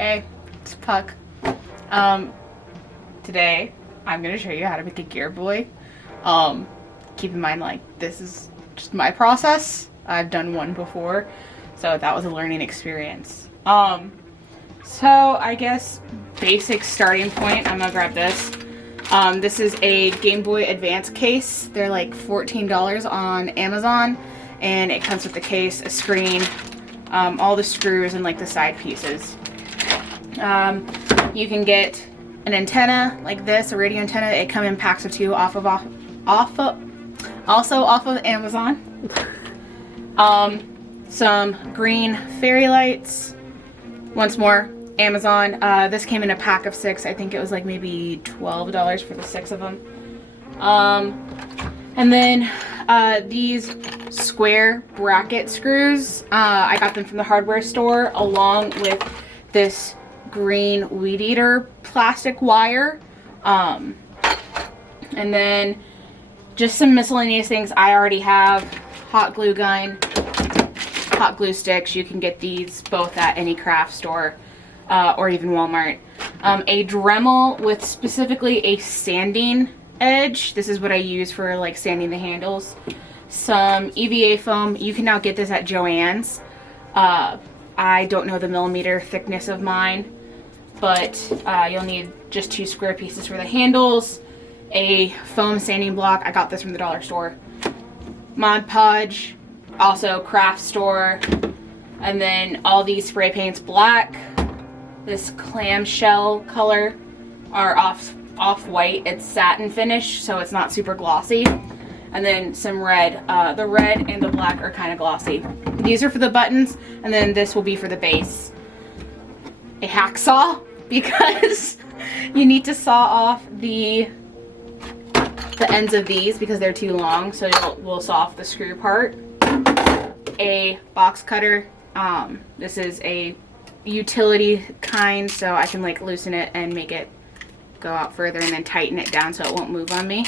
Hey, it's Puck. Today I'm gonna show you how to make a gear buoy. Keep in mind, like, this is just my process. I've done one before, so that was a learning experience. So I guess basic starting point, I'm gonna grab this. This is a Game Boy Advance case. They're like $14 on Amazon, and it comes with the case, a screen, all the screws, and like the side pieces. You can get an antenna like this, a radio antenna. It comes in packs of 2 also off of Amazon. Some green fairy lights. Once more, Amazon. This came in a pack of 6. I think it was like maybe $12 for the 6 of them. And then these square bracket screws. I got them from the hardware store along with this green weed eater plastic wire. And then just some miscellaneous things I already have. Hot glue gun, hot glue sticks. You can get these both at any craft store or even Walmart. A Dremel with specifically a sanding edge. This is what I use for like sanding the handles. Some EVA foam. You can now get this at Joann's. I don't know the millimeter thickness of mine, but you'll need just 2 square pieces for the handles. A foam sanding block. I got this from the dollar store. Mod Podge, also craft store. And then all these spray paints black. This clamshell color are off-white. It's satin finish, so it's not super glossy. And then some red. The red and the black are kind of glossy. These are for the buttons, and then this will be for the base. A hacksaw, because you need to saw off the ends of these because they're too long, so we'll saw off the screw part. A box cutter. This is a utility kind, so I can like loosen it and make it go out further and then tighten it down so it won't move on me.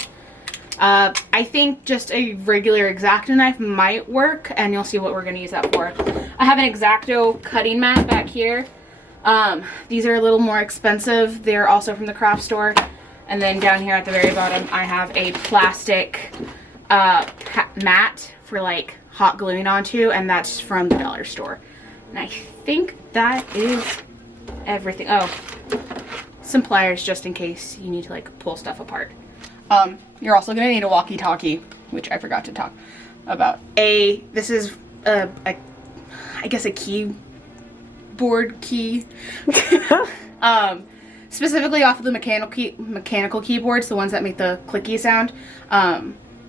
I think just a regular X-Acto knife might work, and you'll see what we're going to use that for. I have an X-Acto cutting mat back here. These are a little more expensive. They're also from the craft store. And then down here at the very bottom, I have a plastic mat for like hot gluing onto, and that's from the dollar store. And I think that is everything. Oh, some pliers just in case you need to like pull stuff apart. You're also gonna need a walkie-talkie, which I forgot to talk about. This is I guess a keyboard key. Specifically off of the mechanical keyboards, the ones that make the clicky sound.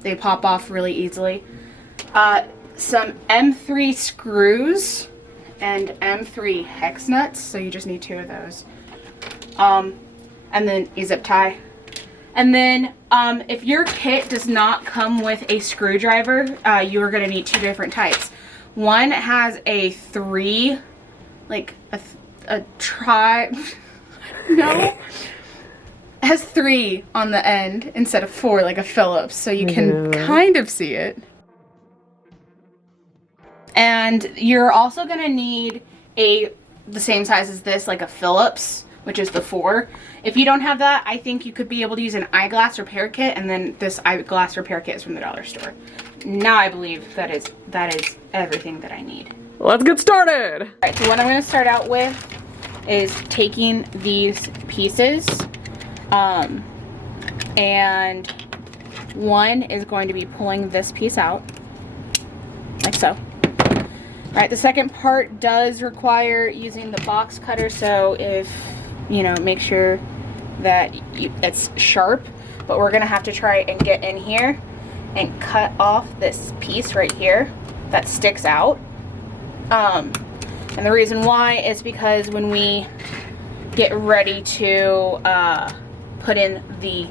They pop off really easily. Some M3 screws and M3 hex nuts, so you just need 2 of those. And then a zip tie. And then if your kit does not come with a screwdriver, you are going to need 2 different types. One has a 3, like a tri... No, it has 3 on the end instead of 4 like a Phillips, so you can kind of see it. And you're also gonna need the same size as this, like a Phillips, which is the 4. If you don't have that, I think you could be able to use an eyeglass repair kit, and then this eyeglass repair kit is from the dollar store. Now I believe that is everything that I need. Let's get started. All right, so what I'm gonna start out with is taking these pieces, and one is going to be pulling this piece out, like so. All right, the second part does require using the box cutter, so if, you know, make sure that it's sharp, but we're gonna have to try and get in here and cut off this piece right here that sticks out. And the reason why is because when we get ready to put in the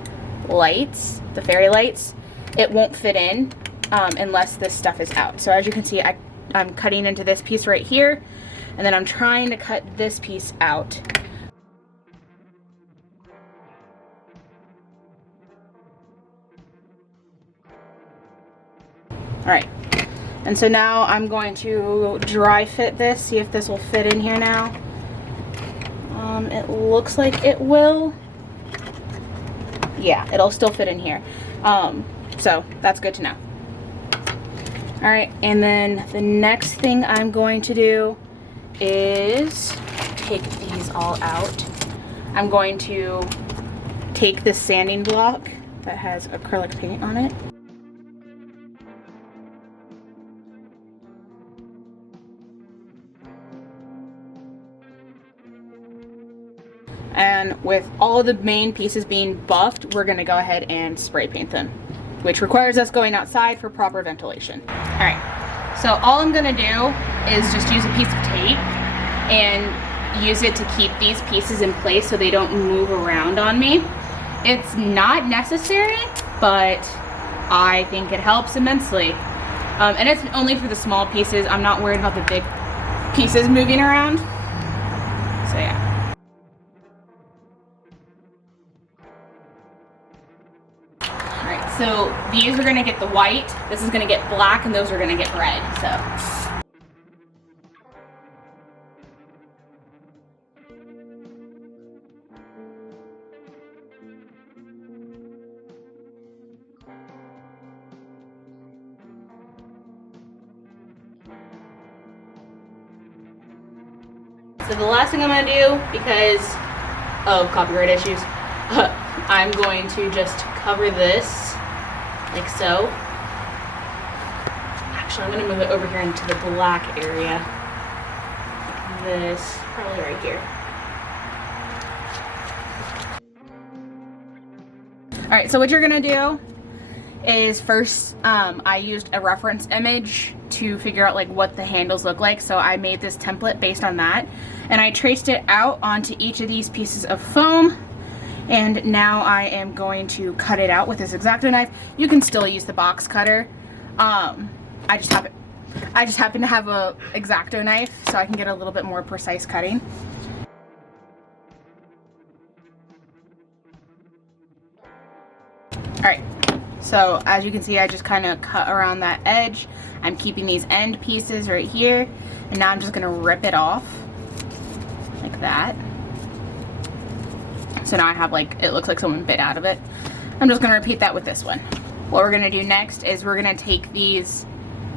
lights, the fairy lights, it won't fit in unless this stuff is out. So as you can see, I'm cutting into this piece right here, and then I'm trying to cut this piece out. All right. And so now I'm going to dry fit this, see if this will fit in here now. It looks like it will. Yeah, it'll still fit in here. So that's good to know. All right, and then the next thing I'm going to do is take these all out. I'm going to take this sanding block that has acrylic paint on it. And with all the main pieces being buffed, we're gonna go ahead and spray paint them, which requires us going outside for proper ventilation. All right, so all I'm gonna do is just use a piece of tape and use it to keep these pieces in place so they don't move around on me. It's not necessary, but I think it helps immensely. And it's only for the small pieces. I'm not worried about the big pieces moving around. So yeah. So these are gonna get the white, this is gonna get black, and those are gonna get red, so. So the last thing I'm gonna do, because of copyright issues, I'm going to just cover this like so. Actually, I'm gonna move it over here into the black area. Like this, probably right here. All right, so what you're gonna do is first, I used a reference image to figure out like what the handles look like. So I made this template based on that, and I traced it out onto each of these pieces of foam. And now I am going to cut it out with this X-Acto knife. You can still use the box cutter. I just happen to have a X-Acto knife, so I can get a little bit more precise cutting. All right, so as you can see, I just kind of cut around that edge. I'm keeping these end pieces right here, and now I'm just gonna rip it off like that. So now I have like, it looks like someone bit out of it. I'm just gonna repeat that with this one. What we're gonna do next is we're gonna take these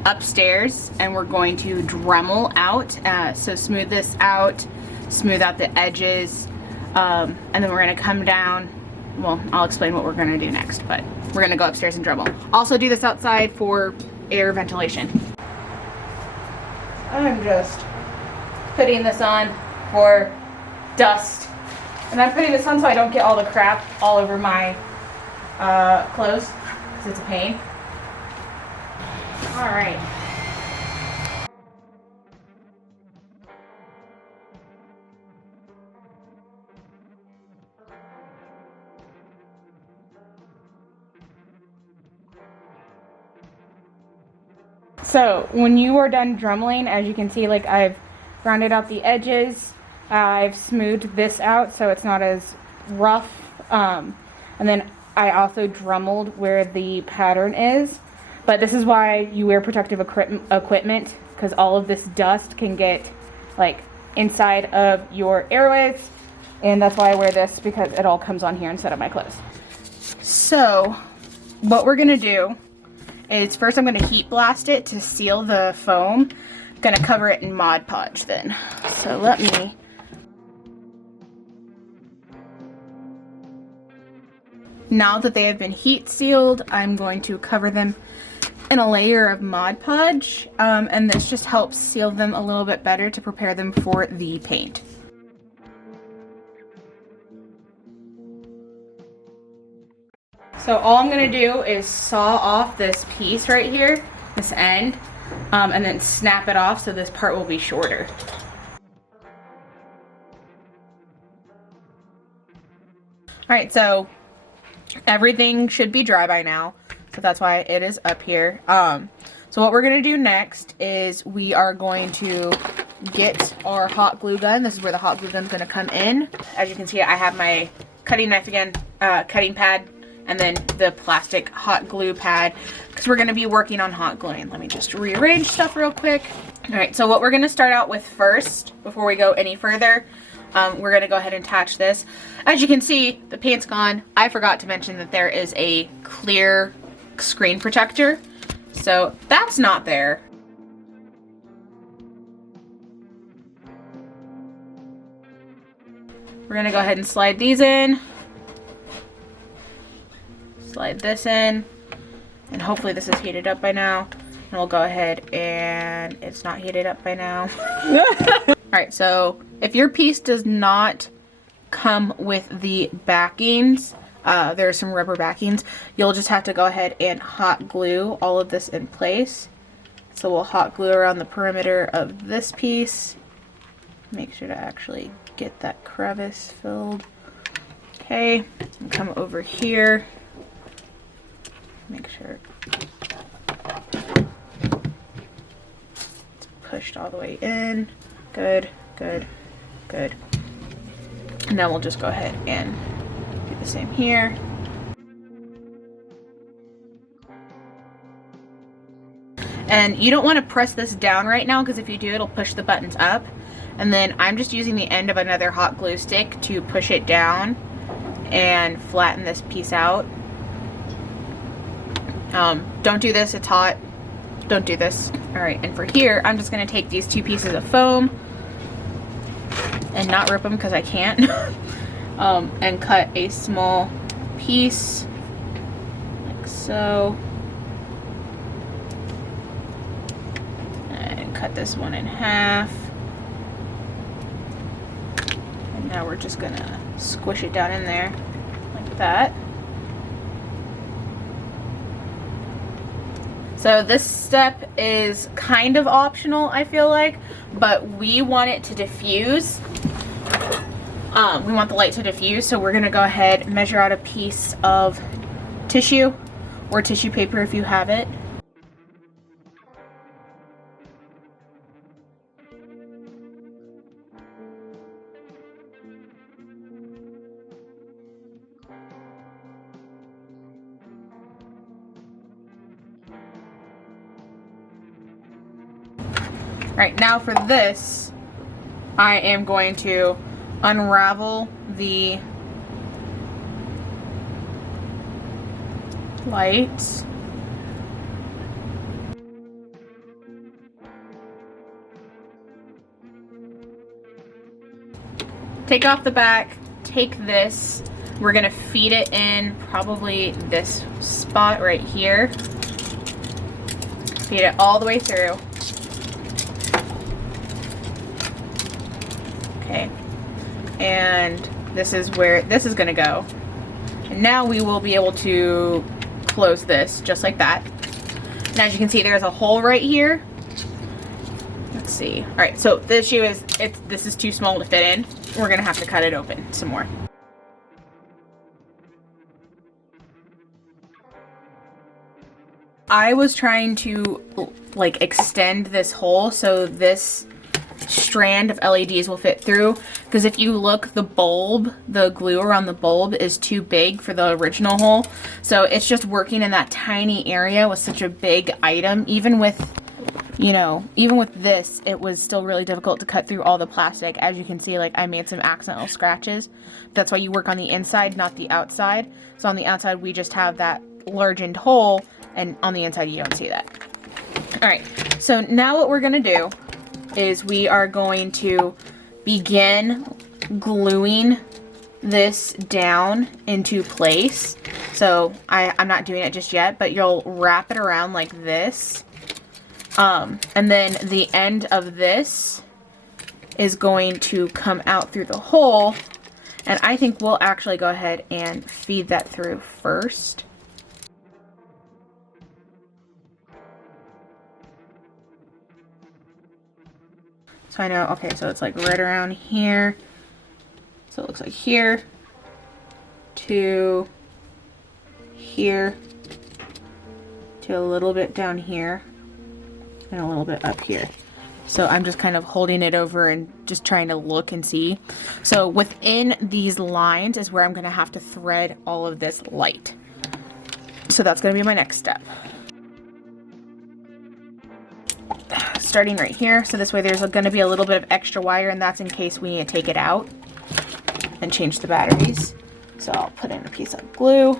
upstairs and we're going to Dremel out. So smooth this out, smooth out the edges, and then we're gonna come down. Well, I'll explain what we're gonna do next, but we're gonna go upstairs and Dremel. Also do this outside for air ventilation. I'm just putting this on for dust. And I'm putting this on so I don't get all the crap all over my clothes, because it's a pain. All right. So when you are done dremeling, as you can see, like I've rounded out the edges. I've smoothed this out so it's not as rough, and then I also dremeled where the pattern is. But this is why you wear protective equipment, because all of this dust can get like inside of your airways, and that's why I wear this, because it all comes on here instead of my clothes. So what we're gonna do is first I'm gonna heat blast it to seal the foam. I'm gonna cover it in Mod Podge then. So let me. Now that they have been heat sealed, I'm going to cover them in a layer of Mod Podge, and this just helps seal them a little bit better to prepare them for the paint. So all I'm gonna do is saw off this piece right here, this end, and then snap it off so this part will be shorter. All right, so everything should be dry by now, so that's why it is up here. So what we're gonna do next is we are going to get our hot glue gun. This is where the hot glue gun is gonna come in. As you can see, I have my cutting knife again, cutting pad, and then the plastic hot glue pad, because we're gonna be working on hot gluing. Let me just rearrange stuff real quick. All right, so what we're gonna start out with first, before we go any further, we're gonna go ahead and attach this. As you can see, the paint's gone. I forgot to mention that there is a clear screen protector, so that's not there. We're gonna go ahead and slide these in. Slide this in, and hopefully this is heated up by now. And we'll go ahead, and it's not heated up by now. Alright, so if your piece does not come with the backings, there are some rubber backings, you'll just have to go ahead and hot glue all of this in place. So we'll hot glue around the perimeter of this piece. Make sure to actually get that crevice filled. Okay, and come over here. Make sure it's pushed all the way in. Good, good, good. And then we'll just go ahead and do the same here. And you don't want to press this down right now, because if you do, it'll push the buttons up. And then I'm just using the end of another hot glue stick to push it down and flatten this piece out. Don't do this, it's hot. Don't do this. Alright, and for here, I'm just going to take these two pieces of foam and not rip them because I can't. And cut a small piece like so. And cut this one in half. And now we're just going to squish it down in there like that. So this step is kind of optional, I feel like, but we want it to diffuse. We want the light to diffuse, so we're gonna go ahead and measure out a piece of tissue or tissue paper if you have it. Right, now for this, I am going to unravel the lights. Take off the back, take this, we're gonna feed it in probably this spot right here. Feed it all the way through. Okay, and this is where this is gonna go. And now we will be able to close this just like that. And as you can see, there's a hole right here. Let's see. All right, so the issue is this is too small to fit in. We're gonna have to cut it open some more. I was trying to like extend this hole so this strand of LEDs will fit through, because if you look, the bulb, the glue around the bulb is too big for the original hole, so it's just working in that tiny area with such a big item. Even with, you know, even with this, it was still really difficult to cut through all the plastic. As you can see, like, I made some accidental scratches. That's why you work on the inside, not the outside. So on the outside we just have that largened hole, and on the inside you don't see that. All right, so now what we're gonna do is we are going to begin gluing this down into place. So I'm not doing it just yet, but you'll wrap it around like this. And then the end of this is going to come out through the hole. And I think we'll actually go ahead and feed that through first. So I know, okay, so it's like right around here. So it looks like here to here to a little bit down here and a little bit up here. So I'm just kind of holding it over and just trying to look and see. So within these lines is where I'm gonna have to thread all of this light. So that's gonna be my next step. Starting right here, so this way there's going to be a little bit of extra wire, and that's in case we need to take it out. and change the batteries. So I'll put in a piece of glue,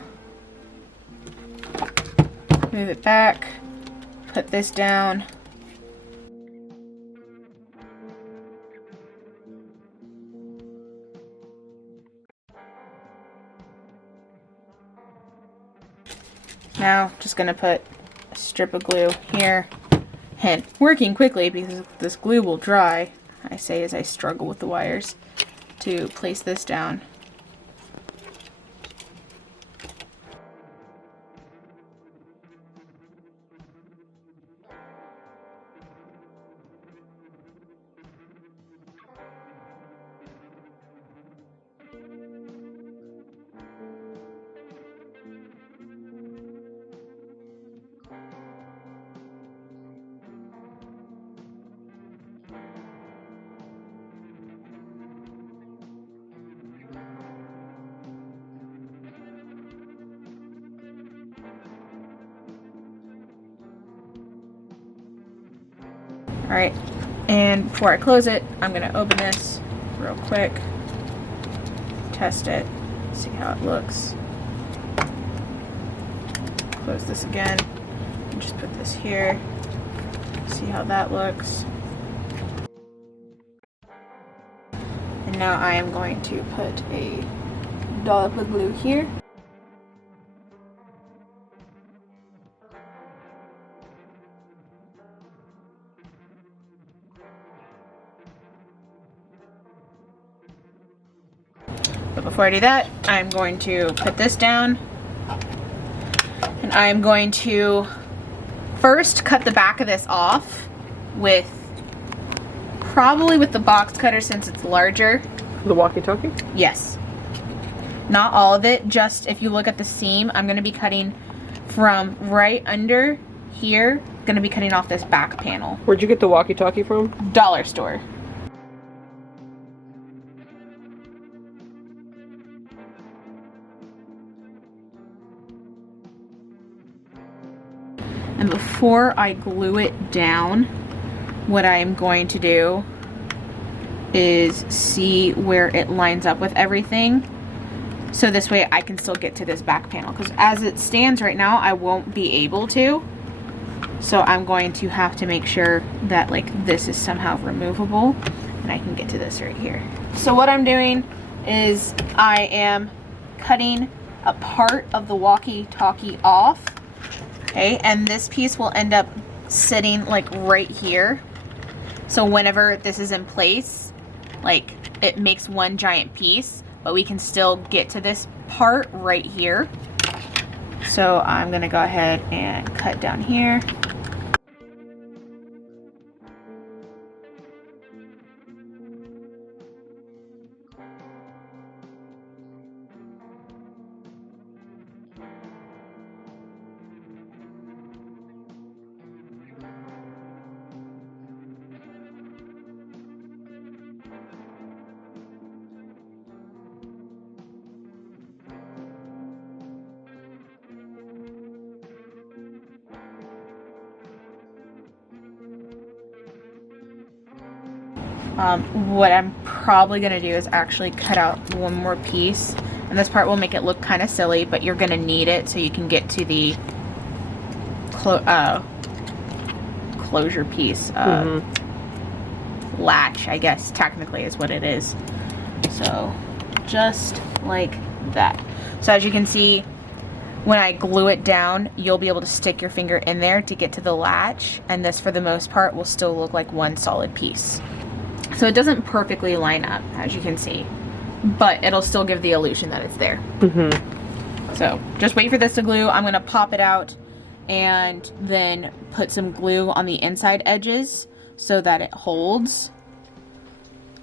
move it back, put this down. Now, just gonna put a strip of glue here, and working quickly because this glue will dry, I say as I struggle with the wires, to place this down. Alright, and before I close it, I'm going to open this real quick, test it, see how it looks. Close this again, and just put this here, see how that looks. And now I am going to put a dollop of glue here. But before I do that, I'm going to put this down, and I'm going to first cut the back of this off with, probably with the box cutter since it's larger. The walkie-talkie? Yes. Not all of it, just if you look at the seam, I'm going to be cutting from right under here, going to be cutting off this back panel. Where'd you get the walkie-talkie from? Dollar store. And before I glue it down, what I'm going to do is see where it lines up with everything. So this way I can still get to this back panel. Because as it stands right now, I won't be able to. So I'm going to have to make sure that like this is somehow removable. And I can get to this right here. So what I'm doing is I am cutting a part of the walkie-talkie off. Okay, and this piece will end up sitting like right here. So whenever this is in place, like it makes one giant piece, but we can still get to this part right here. So I'm gonna go ahead and cut down here. What I'm probably going to do is actually cut out one more piece, and this part will make it look kind of silly, but you're going to need it so you can get to the closure piece. Latch, I guess technically is what it is. So just like that. So as you can see, when I glue it down, you'll be able to stick your finger in there to get to the latch, and this for the most part will still look like one solid piece. So it doesn't perfectly line up, as you can see, but it'll still give the illusion that it's there. So just wait for this to glue. I'm gonna pop it out and then put some glue on the inside edges so that it holds.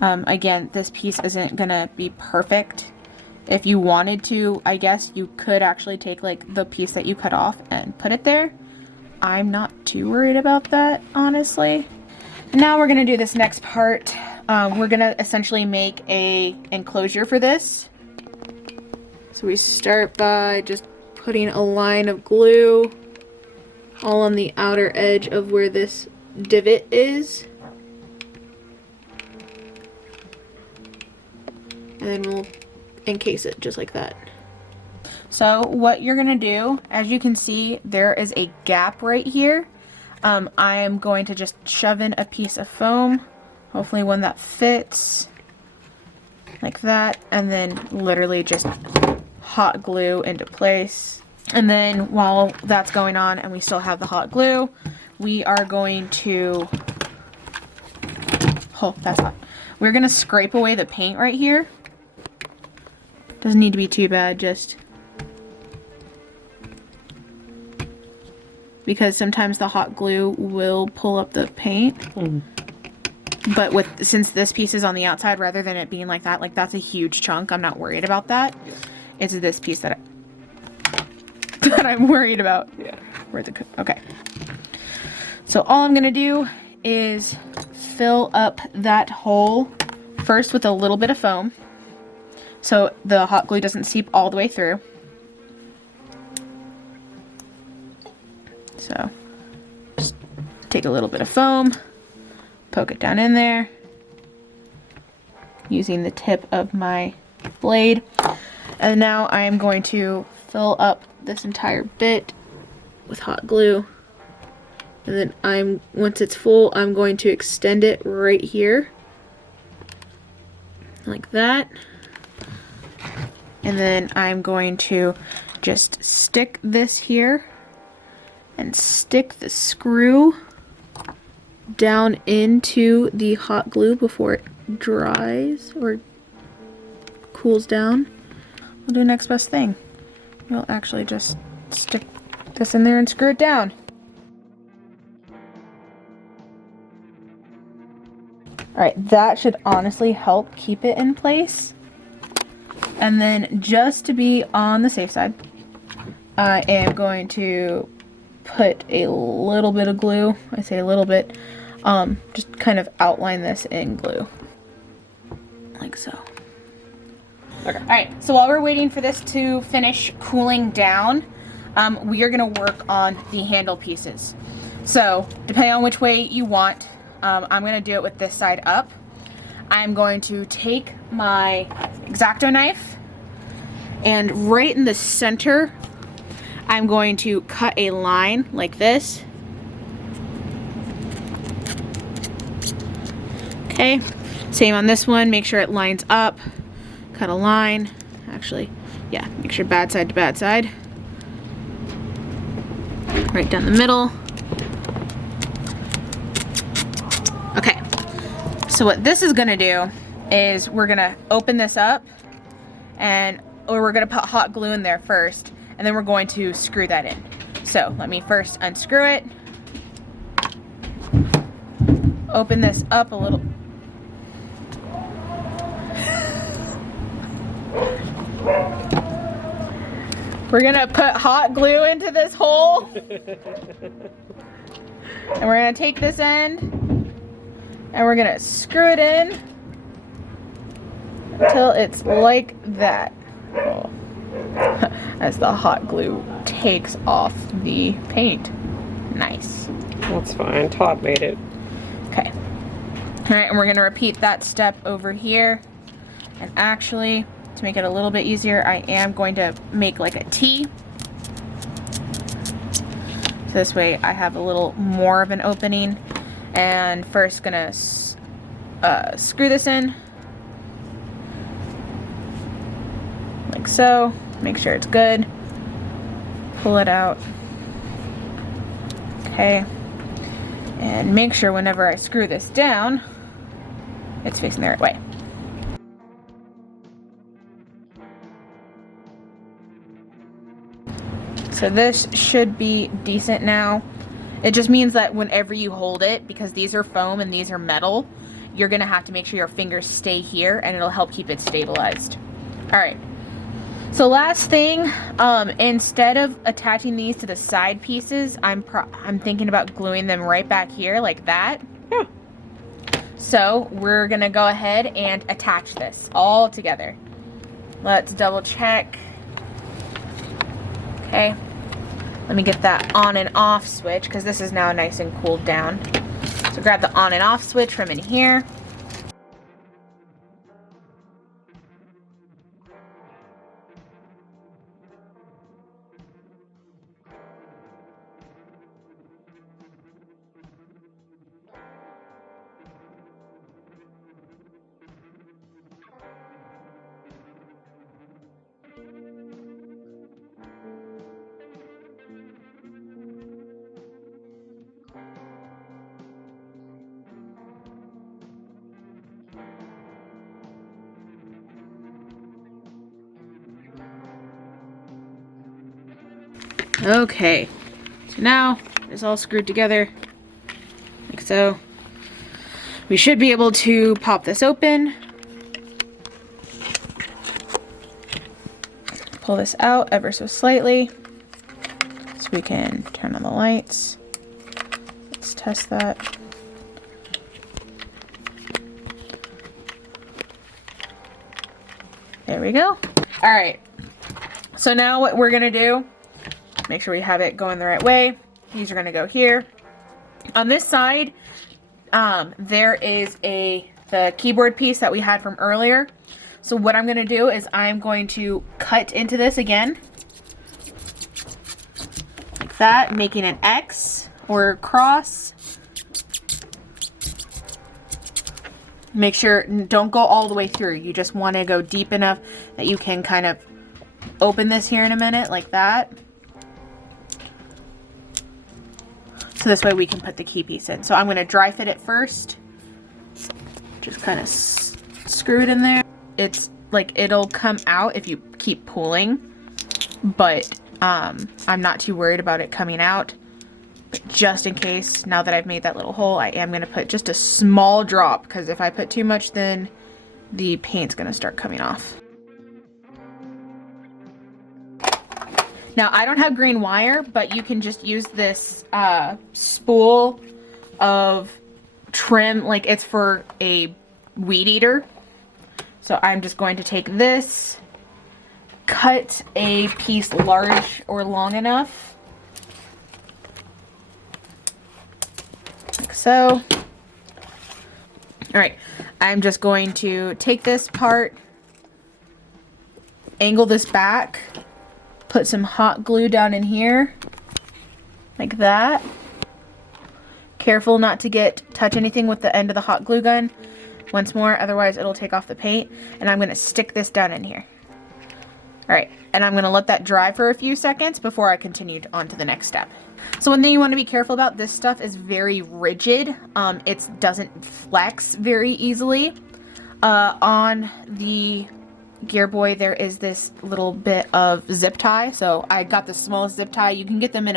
Again, this piece isn't gonna be perfect. If you wanted to, I guess you could actually take like the piece that you cut off and put it there. I'm not too worried about that, honestly. Now we're gonna do this next part. We're gonna essentially make a enclosure for this. So we start by just putting a line of glue all on the outer edge of where this divot is. And then we'll encase it just like that. So what you're gonna do, as you can see, there is a gap right here. I am going to just shove in a piece of foam, hopefully one that fits, like that, and then literally just hot glue into place. And then while that's going on and we still have the hot glue, we are going to, oh, that's hot. We're gonna scrape away the paint right here. Doesn't need to be too bad, just because sometimes the hot glue will pull up the paint. But since this piece is on the outside rather than it being like that's a huge chunk, I'm not worried about that. Yeah. It's this piece that I'm worried about. Yeah. Where's it? Okay. So all I'm gonna do is fill up that hole first with a little bit of foam, so the hot glue doesn't seep all the way through. So just take a little bit of foam, poke it down in there using the tip of my blade. And now I am going to fill up this entire bit with hot glue. And then once it's full, I'm going to extend it right here. Like that. And then I'm going to just stick this here and stick the screw down into the hot glue before it dries or cools down. We'll do next best thing. We'll actually just stick this in there and screw it down. Alright, that should honestly help keep it in place. And then just to be on the safe side, I am going to put a little bit of glue. I say a little bit. Just kind of outline this in glue. Like so. Okay. Alright, so while we're waiting for this to finish cooling down, we are going to work on the handle pieces. So, depending on which way you want, I'm going to do it with this side up. I'm going to take my X-Acto knife, and right in the center, I'm going to cut a line like this. Okay, same on this one, make sure it lines up. Cut a line, actually, yeah, make sure bad side to bad side. Right down the middle. Okay, so what this is gonna do is we're gonna open this up or we're gonna put hot glue in there first, and then we're going to screw that in. So let me first unscrew it. Open this up a little. We're gonna put hot glue into this hole. And we're gonna take this end and we're gonna screw it in until it's like that. Oh. As the hot glue takes off the paint. Nice. That's fine. Todd made it. Okay. Alright, and we're gonna repeat that step over here. And actually, to make it a little bit easier, I am going to make like a T. So this way I have a little more of an opening. And first gonna screw this in. Like so. Make sure it's good. Pull it out. Okay. And make sure whenever I screw this down, it's facing the right way. So this should be decent now. It just means that whenever you hold it, because these are foam and these are metal, you're gonna have to make sure your fingers stay here and it'll help keep it stabilized. All right. So last thing, instead of attaching these to the side pieces, I'm thinking about gluing them right back here like that. Yeah. So we're gonna go ahead and attach this all together. Let's double check. Okay. Let me get that on and off switch because this is now nice and cooled down. So grab the on and off switch from in here. Okay, so now it's all screwed together like so. We should be able to pop this open. Pull this out ever so slightly so we can turn on the lights. Let's test that. There we go. All right, so now what we're gonna do, make sure we have it going the right way. These are gonna go here. On this side, there is the keyboard piece that we had from earlier. So what I'm gonna do is I'm going to cut into this again, like that, making an X or cross. Make sure, don't go all the way through. You just want to go deep enough that you can kind of open this here in a minute, like that. So this way we can put the key piece in. So I'm going to dry fit it first. Just kind of screw it in there. It's like, it'll come out if you keep pulling, but I'm not too worried about it coming out. But just in case, now that I've made that little hole, I am going to put just a small drop, because if I put too much, then the paint's going to start coming off. Now, I don't have green wire, but you can just use this spool of trim, like it's for a weed eater. So I'm just going to take this, cut a piece large or long enough, like so. All right, I'm just going to take this part, angle this back, put some hot glue down in here, like that. Careful not to touch anything with the end of the hot glue gun once more, otherwise it'll take off the paint. And I'm gonna stick this down in here. All right, and I'm gonna let that dry for a few seconds before I continue on to the next step. So one thing you wanna be careful about, this stuff is very rigid. It doesn't flex very easily. On the Gear Boy, there is this little bit of zip tie. So I got the smallest zip tie. You can get them in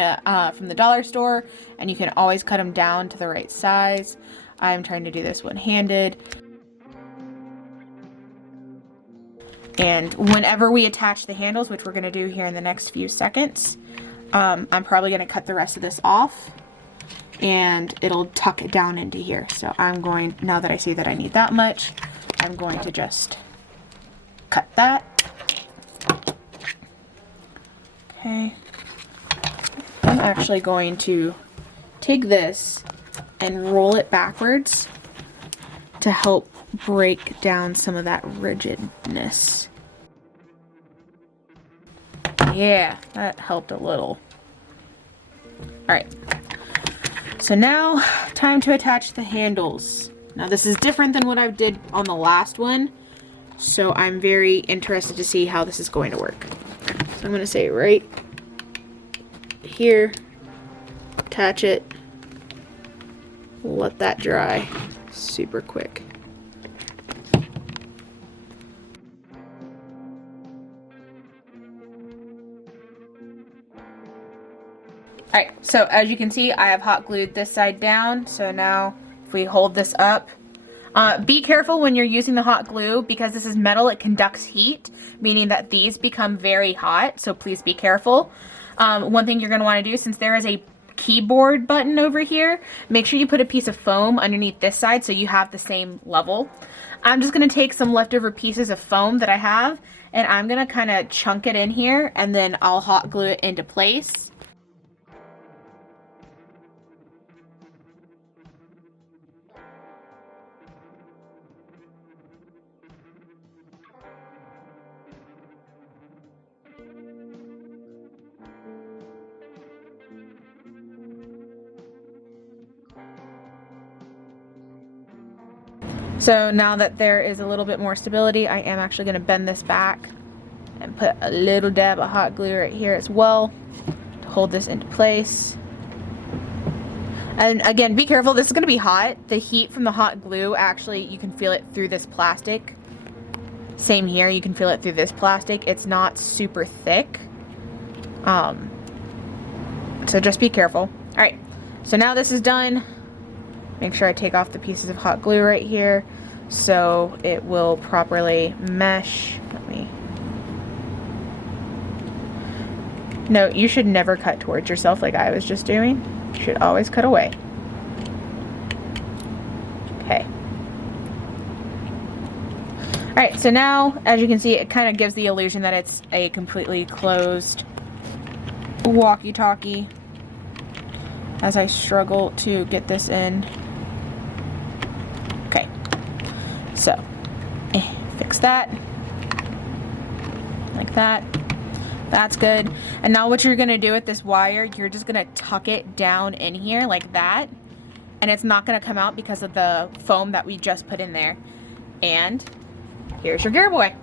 from the dollar store, and you can always cut them down to the right size. I'm trying to do this one-handed. And whenever we attach the handles, which we're going to do here in the next few seconds, I'm probably going to cut the rest of this off, and it'll tuck it down into here. So I'm going, now that I see that I need that much, I'm going to just cut that. Okay. I'm actually going to take this and roll it backwards to help break down some of that rigidness. Yeah, that helped a little. Alright, so now time to attach the handles. Now this is different than what I did on the last one, so I'm very interested to see how this is going to work. So I'm going to say right here, attach it, let that dry super quick. Alright, so as you can see, I have hot glued this side down. So now if we hold this up, be careful when you're using the hot glue, because this is metal, it conducts heat, meaning that these become very hot, so please be careful. One thing you're going to want to do, since there is a keyboard button over here, make sure you put a piece of foam underneath this side so you have the same level. I'm just going to take some leftover pieces of foam that I have, and I'm going to kind of chunk it in here, and then I'll hot glue it into place. So now that there is a little bit more stability, I am actually going to bend this back and put a little dab of hot glue right here as well to hold this into place. And again, be careful, this is going to be hot. The heat from the hot glue, actually, you can feel it through this plastic. Same here, you can feel it through this plastic. It's not super thick. So just be careful. All right, so now this is done. Make sure I take off the pieces of hot glue right here so it will properly mesh. Let me... No, you should never cut towards yourself like I was just doing. You should always cut away. Okay. Alright, so now, as you can see, it kind of gives the illusion that it's a completely closed walkie-talkie as I struggle to get this in. Okay, so, fix that, like that. That's good. And now what you're gonna do with this wire, you're just gonna tuck it down in here like that, and it's not gonna come out because of the foam that we just put in there. And here's your gear boy.